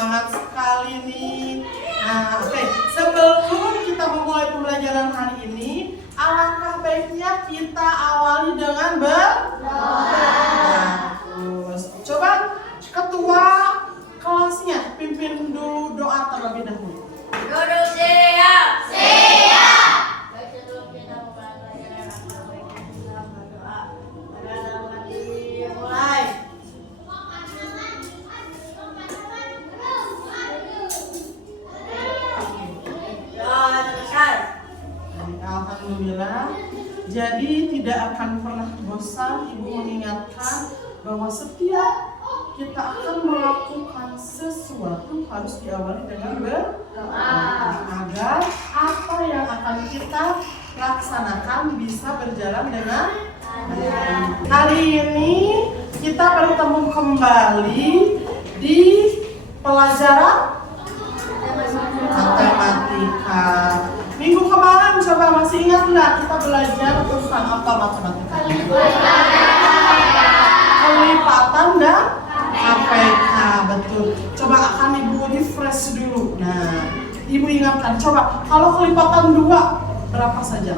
semangat sekali nih. Nah, oke. Sebelum kita memulai pembelajaran hari ini, alangkah baiknya kita awali dengan berdoa. Terus, coba ketua kelasnya pimpin dulu doa terlebih dahulu. Guru siap. Siap. Baik, sebelum kita memulai pelajaran, alangkah baiknya kita berdoa. Pada dalam hati mulai. Alhamdulillah. Jadi tidak akan pernah bosan Ibu mengingatkan bahwa setiap kita akan melakukan sesuatu harus diawali dengan berdoa agar apa yang akan kita laksanakan bisa berjalan dengan baik. Hari ini kita bertemu kembali di pelajaran matematika. Minggu kemarin coba masih ingat nggak kita belajar tentang apa matematika? Kelipatan dan KPK, betul. Coba akan Ibu refresh dulu. Nah, Ibu ingatkan, coba kalau kelipatan 2 berapa saja?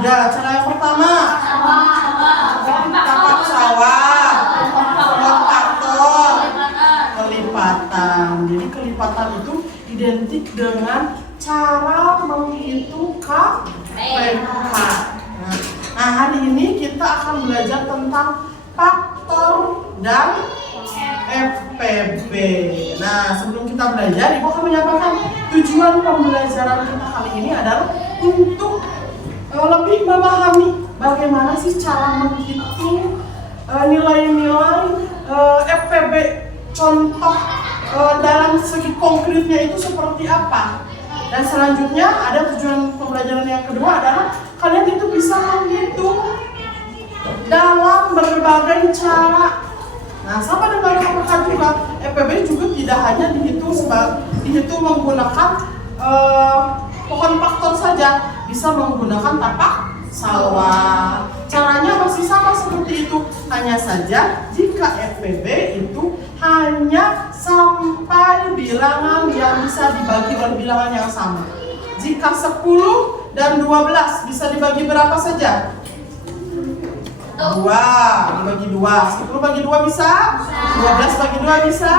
3. Cara yang pertama, tapak sawah, faktor, kelipatan. Jadi kelipatan itu identik dengan cara menghitung KPK. Nah, hari ini kita akan belajar tentang faktor dan FPB. Nah, sebelum kita belajar, Ibu akan menyampaikan tujuan pembelajaran kita kali ini adalah untuk lebih memahami bagaimana sih cara menghitung nilai-nilai FPB. Contoh dalam segi konkretnya itu seperti apa. Dan selanjutnya ada tujuan pembelajaran yang kedua adalah kalian itu bisa menghitung dalam berbagai cara. Nah, sama dengan KPK juga, FPB juga tidak hanya dihitung menggunakan pohon faktor saja, bisa menggunakan tapak sawah. Caranya masih sama seperti itu, hanya saja jika FPB itu hanya sampai bilangan yang bisa dibagi oleh bilangan yang sama. Jika 10 dan 12 bisa dibagi berapa saja? 2, dibagi 2. 10 bagi 2 bisa? 12 bagi 2 bisa?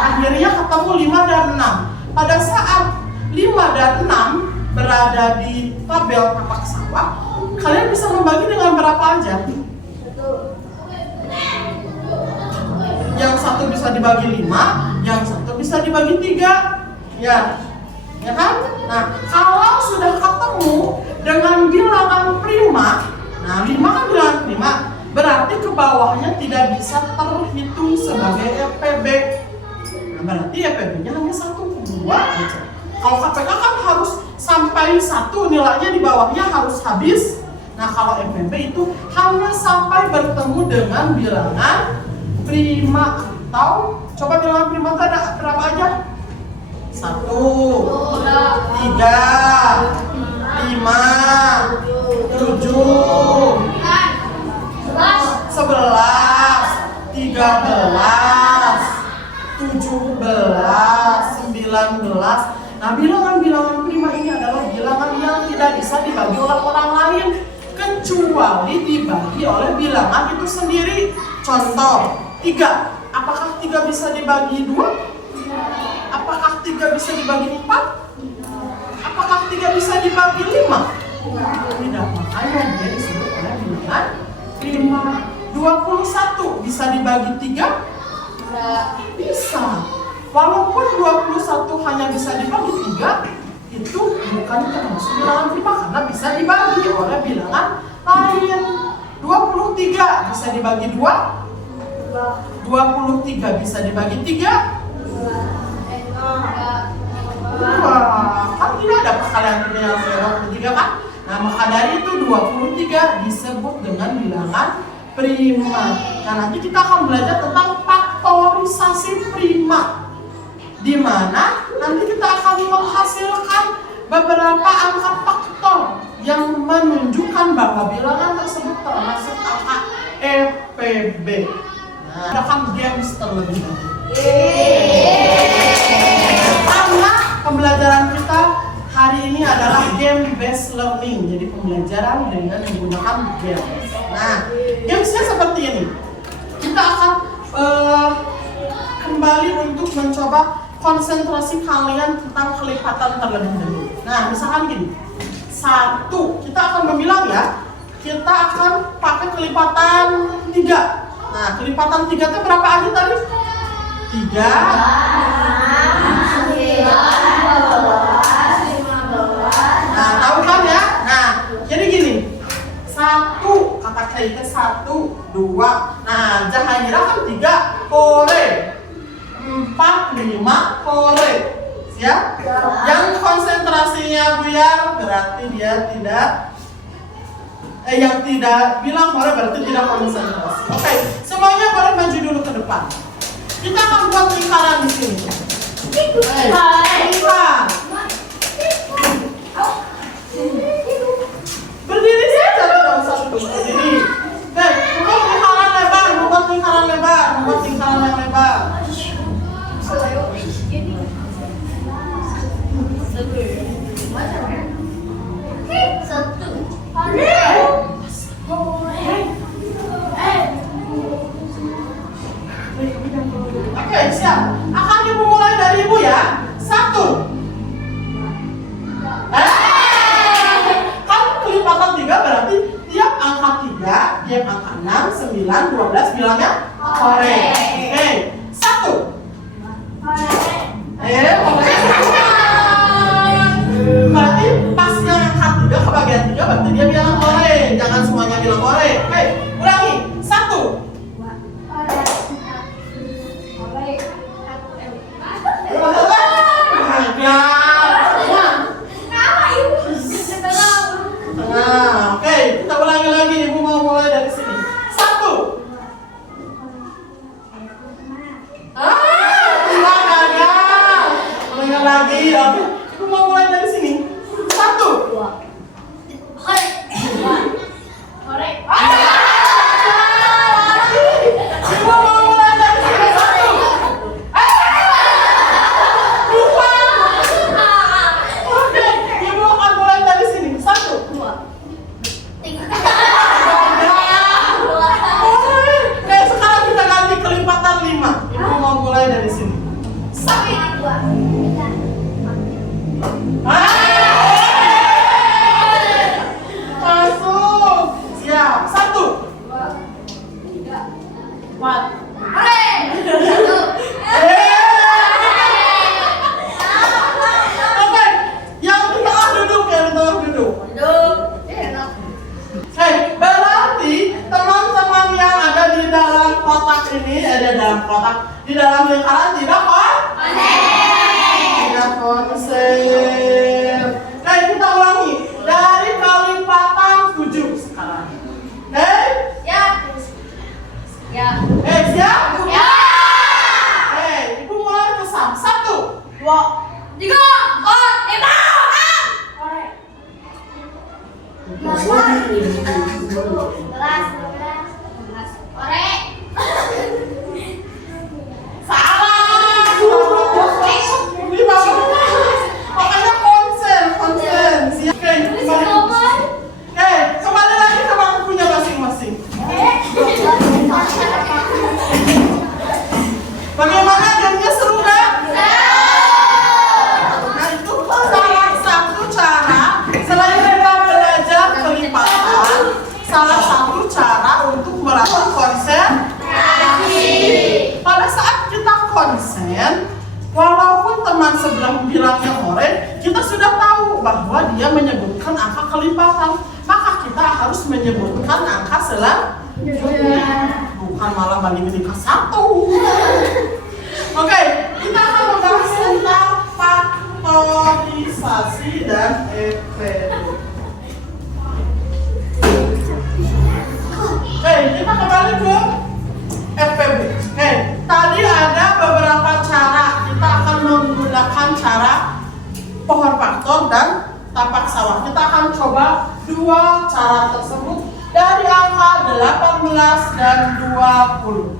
Akhirnya ketemu 5 dan 6. Pada saat 5 dan 6 berada di tabel tapak sawah, kalian bisa membagi dengan berapa aja? Yang satu bisa dibagi 5, yang satu bisa dibagi 3. Ya kan? Nah, kalau sudah ketemu dengan bilangan prima, nah 5 kan bilangan prima, berarti ke bawahnya tidak bisa terhitung sebagai FPB. Nah, berarti FPB-nya hanya 1, 2 aja. Kalau KPK kan harus sampai 1, nilainya di bawahnya harus habis. Nah, kalau FPB itu hanya sampai bertemu dengan bilangan prima. Atau coba bilangan prima itu ada berapa aja? 1, 3, 5, 7, 11, 13, 17, 19. Nah, bilangan-bilangan prima ini adalah bilangan yang tidak bisa dibagi oleh orang lain kecuali dibagi oleh bilangan itu sendiri. Contoh, 3. Apakah 3 bisa dibagi 2? Apakah 3 bisa dibagi 4? Apakah 3 bisa dibagi 5? Tidak, makanya dia disebut oleh bilangan prima. 21 bisa dibagi 3? Bisa. Walaupun 21 hanya bisa dibagi 3, itu bukan termasuk bilangan prima karena bisa dibagi oleh bilangan lain. 23 bisa dibagi 2? 23 bisa dibagi 3? 2. Kan tidak ada perkalian yang 23 kan? Nah, maka dari itu 23 disebut dengan bilangan prima. Nah, nanti kita akan belajar tentang faktorisasi prima, di mana nanti kita akan menghasilkan beberapa angka faktor yang menunjukkan bahwa bilangan tersebut termasuk angka EPB. Nah, ada kan games terlebih dahulu. Karena pembelajaran kita hari ini adalah game based learning, jadi pembelajaran dengan menggunakan games. Nah, gamesnya seperti ini. Kita akan kembali untuk mencoba konsentrasi kalian tentang kelipatan terlebih dahulu. Nah, misalkan gini, 1, kita akan membilang ya, kita akan pakai kelipatan 3. Nah, kelipatan 3 itu berapa aja tadi? 3, 15. Nah, tahu kan ya? Nah, jadi gini, 1, kata kita 1, 2. Nah, Jahira kan 3, kore 4, 5, kore. Siap? Yang konsentrasinya buyar berarti dia tidak yang tidak bilang kore berarti tidak konsentrasi. Oke, semuanya boleh maju dulu ke depan. Kita akan buat lingkaran di sini. Lingkar. Berdiri saja, tidak usah duduk berdiri. Baik, membuat lingkaran lebar, membuat lingkaran lebar, membuat lingkaran yang lebar. Oke, siap. Akan ibu mulai dari ibu ya. 1. Kan kelipatan 3 berarti tiap angka 3, tiap angka 6, 9, 12 bilangnya kore. Oke, 1. Berarti pas yang angka 3 kebagian 3 berarti dia bilang kore. Jangan semuanya bilang kore. Oke, ulangi. 1. Nah, oke, kita ulangi lagi. Ibu mau mulai dari sini. 1. Silakan ya. Ulangi lagi. Oke, ibu mau mulai dari sini. 1. Ibu mau mulai dari sini. 1. 2. Oke, ibu akan mulai dari sini. 1. Sekarang kita ganti kelipatan 5. Ibu mau mulai dari sini. 1. Masuk. Siap. 1. 4. Oke, yang di tengah duduk, yang di tengah duduk. Berarti teman-teman yang ada di dalam kotak ini, di dalam lingkaran tidak konsen. Kita ulangi dari kelipatan 7 sekarang. Siap? Ibu mulai pesan. 1, 2, 3, 4, 5. salah. Makanya konsen. Siap. Kembali lagi ke bangkunya masing-masing. Bagaimana gamenya, seru kan? Nah, itu salah satu cara selain kita belajar kelipatan, salah satu cara untuk melakukan konsentrasi. Pada saat kita konsen, walaupun teman sebelah bilangnya kore, kita sudah tahu bahwa dia menyebutkan angka kelipatan, maka kita harus menyebutkan angka Bukan, malah bagi menikah 1. Oke, kita akan membahas tentang faktorisasi dan EPB. Oke, kita kembali ke FPB. Oke, tadi ada beberapa cara. Kita akan menggunakan cara pohon faktor dan tapak sawah. Kita akan coba 2 cara tersebut dari angka 18 dan 20.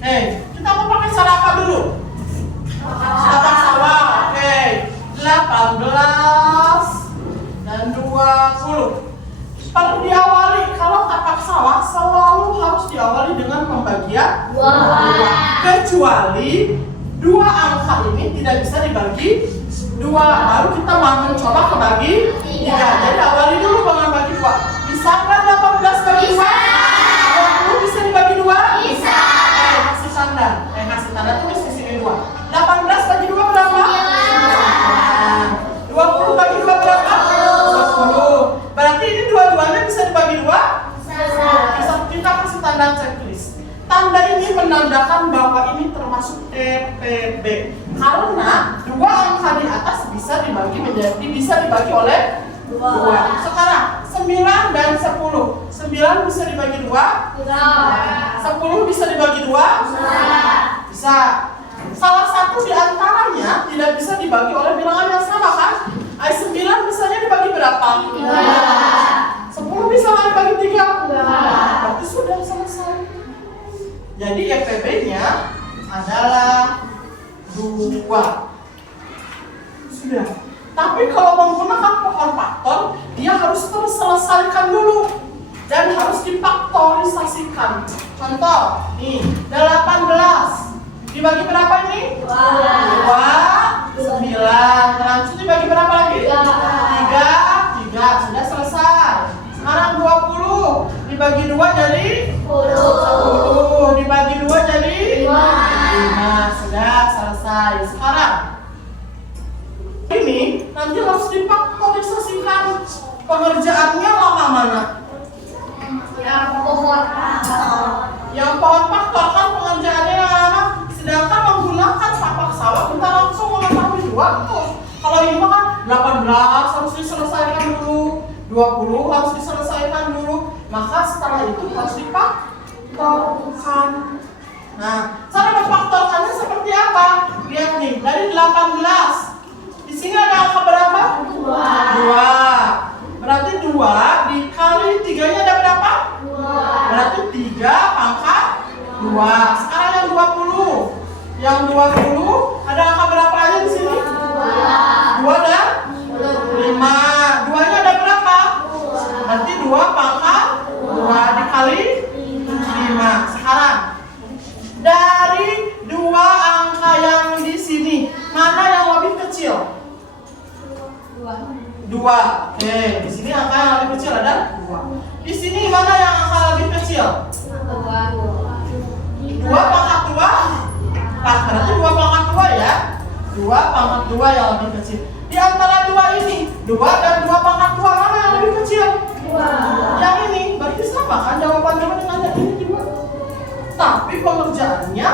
Oke, kita mau pakai cara apa dulu? Tapak sawah. Oke, 18 dan 20. Pada diawali, kalau tapak sawah selalu harus diawali dengan pembagian 2. Kecuali 2 angka ini tidak bisa dibagi 2. Baru kita mau mencoba kebagi 3. Jadi awali dulu dengan bagi 2. Bisa kan 18 bagi 2? 20 bisa dibagi 2? Bisa. Kasih tanda. Kasih tanda tulis di sini 2. 18 bagi 2 berapa? 9. 20 bagi 2 berapa? 10. Berarti ini dua-duanya bisa dibagi 2? Bisa. Kita kasih tanda checklist. Tanda ini menandakan bahwa ini termasuk EPB karena 2 angka di atas bisa dibagi oleh 2. Sekarang 9 dan 10. 9 bisa dibagi 2? 10 bisa dibagi 2? Bisa. Salah satu di antaranya tidak bisa dibagi oleh bilangan yang sama kan? 9 misalnya dibagi berapa? 10 bisa nggak dibagi 3? Berarti sudah selesai. Jadi EPB-nya adalah 2. Sudah. Tapi kalau menggunakan pohon faktor, dia harus terselesaikan dulu dan harus difaktorisasikan. Contoh, nih 18 dibagi berapa ini? 2, 9. Lanjut dibagi berapa lagi? 3. Sudah selesai. Sekarang 20 dibagi 2 jadi 10. Dibagi 2 jadi 5. Sudah selesai. Sekarang ini nanti harus difaktorisasikan. Pengerjaannya lama mana? Yang pohon faktor kan pengerjaannya yang lama. Sedangkan menggunakan tapak sawah kita langsung mengetahui 2 tuh. Kalau ini kan 18 harus diselesaikan dulu, 20 harus diselesaikan dulu. Maka setelah itu harus difaktorkan. Nah, cara memfaktorkannya seperti apa? Lihat nih, dari 18 di sini ada angka berapa? 2. Berarti 2 dikali 3-nya ada berapa? 2. Berarti 3 pangkat 2. Sekarang yang 20. Yang 20 ada angka berapa aja di sini? 2 dan 5. 2-nya ada berapa? Berarti 2 pangkat 2 dikali 5. Sekarang dari 2 angka yang di sini, mana yang lebih kecil? 2. Oke, di sini angka yang lebih kecil ada 2. Di sini mana yang angka lebih kecil? 2 pangkat 2? 4. Berarti 2 pangkat 2 ya. 2 pangkat 2 yang lebih kecil. Di antara 2 ini, 2 dan 2 pangkat 2 mana yang lebih kecil? 2. Yang ini, berarti sama kan jawabannya dengan yang ini juga. Tapi pengerjaannya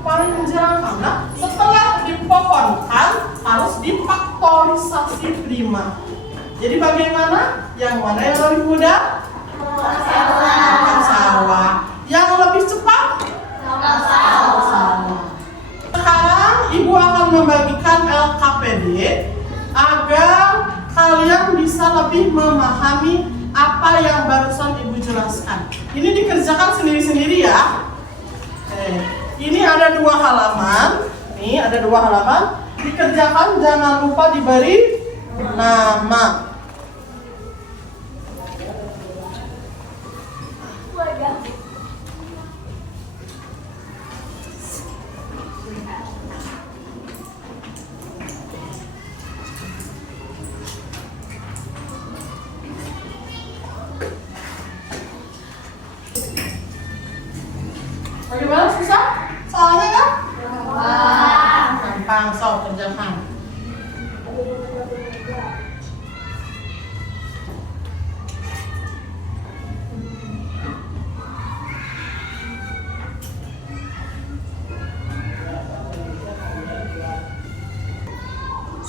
paling jarang karena setelah dipohonkan harus difaktorisasi prima. Jadi bagaimana? Yang mana yang lebih mudah? Tapak sawah. Yang lebih cepat? Tapak sawah. Sekarang ibu akan membagikan LKPD agar kalian bisa lebih memahami apa yang barusan ibu jelaskan. Ini dikerjakan sendiri-sendiri ya. Ini ada 2 halaman. Nih ada 2 halaman. Dikerjakan, jangan lupa diberi nama. Bagaimana, susah? Soalnya kan? Gampang, sok kerjakan.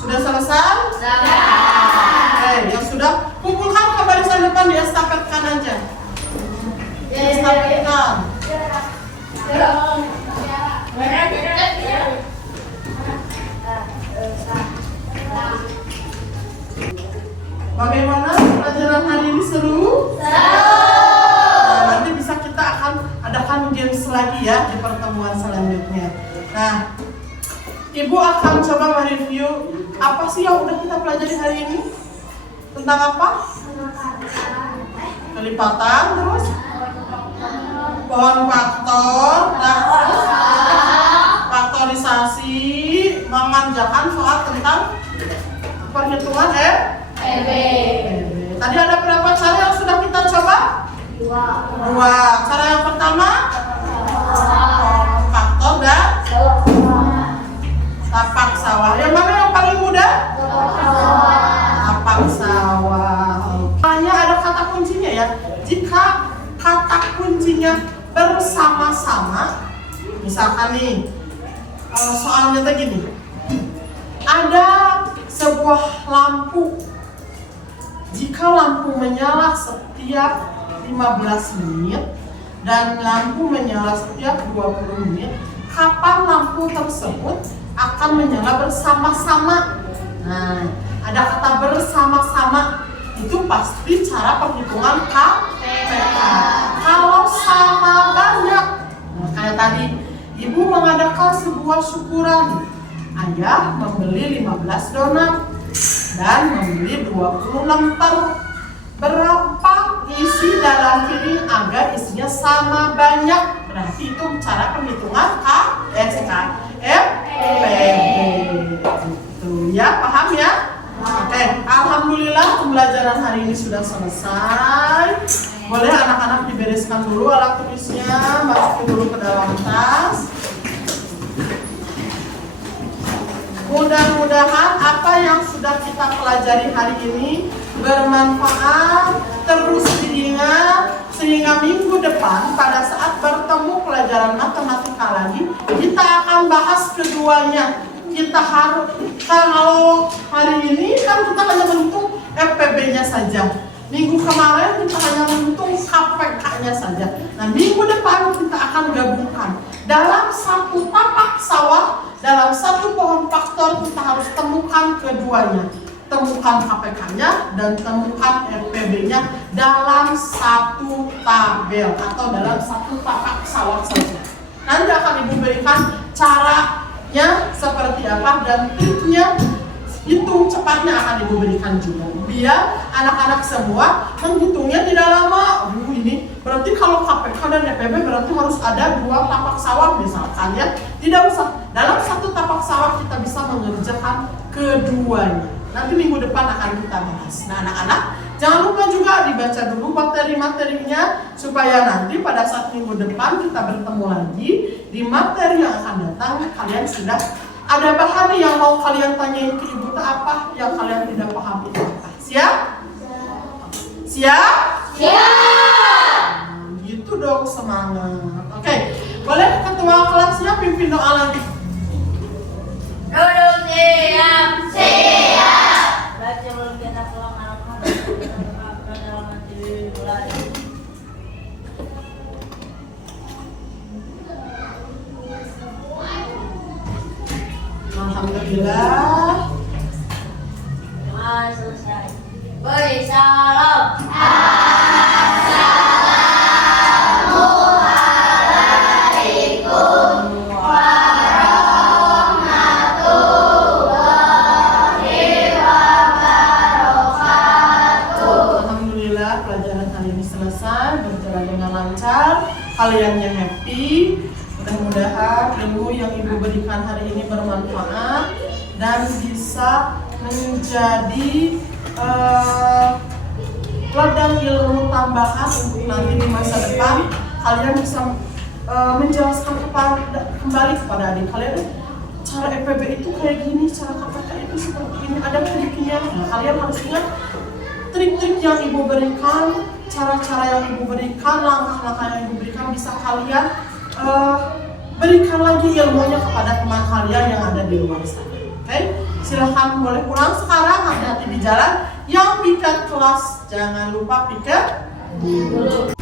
Sudah selesai? Oke, yang sudah kumpulkan ke barisan depan, diestafetkan aja. Estafetkan. Bagaimana pelajaran hari ini, seru? Nah, nanti bisa kita akan adakan games lagi ya di pertemuan selanjutnya. Nah, Ibu akan coba mereview apa sih yang udah kita pelajari hari ini? Tentang apa? Kelipatan, terus pohon faktor, nah, faktorisasi, mengerjakan soal tentang perhitungan EB. Tadi ada berapa cara yang sudah kita coba? Dua. Cara yang pertama faktor dan tapak sawah. Yang mana yang paling mudah? Tapak sawah. Hanya ada kata kuncinya ya. Jika kata kuncinya bersama-sama, misalkan nih soalnya tuh gini, ada sebuah lampu. Jika lampu menyala setiap 15 menit dan lampu menyala setiap 20 menit, kapan lampu tersebut akan menyala bersama-sama? Nah, ada kata bersama-sama, itu pasti cara perhitungan KPK. Kalau sama banyak, nah, kayak tadi Ibu mengadakan sebuah syukuran. Ayah membeli 15 donat dan membeli 20 lemper. Berapa isi dalam piring agar isinya sama banyak? Berarti itu cara perhitungan KPB. Gitu ya, paham ya? Oke, alhamdulillah pembelajaran hari ini sudah selesai. Boleh anak-anak dibereskan dulu alat tulisnya, masukin dulu ke dalam tas. Mudah-mudahan apa yang sudah kita pelajari hari ini bermanfaat, terus diingat, sehingga minggu depan pada saat bertemu pelajaran matematika lagi, kita akan bahas keduanya. Kita harus, kalau hari ini kan kita hanya menghitung FPB-nya saja. Minggu kemarin kita hanya menghitung KPK-nya saja. Nah, minggu depan kita akan gabungkan. Dalam satu tapak sawah, dalam satu pohon faktor, kita harus temukan keduanya. Temukan KPK-nya dan temukan FPB-nya dalam satu tabel atau dalam satu tapak sawah saja. Nanti akan Ibu berikan caranya seperti apa dan triknya, hitung cepatnya akan Ibu berikan juga. Biar anak-anak semua menghitungnya tidak lama. Ini berarti kalau KPK dan FPB berarti harus ada 2 tapak sawah misalkan ya. Tidak usah. Dalam satu tapak sawah kita bisa mengerjakan keduanya. Nanti minggu depan akan kita bahas. Nah, anak-anak jangan lupa juga dibaca dulu materi-materinya supaya nanti pada saat minggu depan kita bertemu lagi di materi yang akan datang kalian sudah ada bahan yang mau kalian tanyain ke Ibu apa, yang kalian tidak paham itu apa. Siap? Siap? Siap! Gitu dong, semangat. Oke, boleh ketua kelasnya pimpin doa lagi. Duduk siap. Siap. Baca belum kita pulang anak-anak dalam hati mulai. Alhamdulillah. Selesai. Beri salam. Alhamdulillah pelajaran hari ini selesai, berjalan dengan lancar, kaliannya happy. Mudah-mudahan ilmu yang Ibu berikan hari ini bermanfaat dan bisa menjadi ladang ilmu tambahan untuk nanti di masa depan kalian bisa menjelaskan kembali kepada adik kalian cara FPB itu kayak gini, cara KPK itu seperti ini, ada triknya. Nah, kalian harus ingat trik-trik yang Ibu berikan, cara-cara yang Ibu berikan, langkah-langkah yang Ibu berikan bisa kalian berikan lagi ilmunya kepada teman kalian yang ada di luar sana. Oke? silahkan boleh pulang sekarang, hati-hati di jalan. Yang piket kelas jangan lupa piket dulu.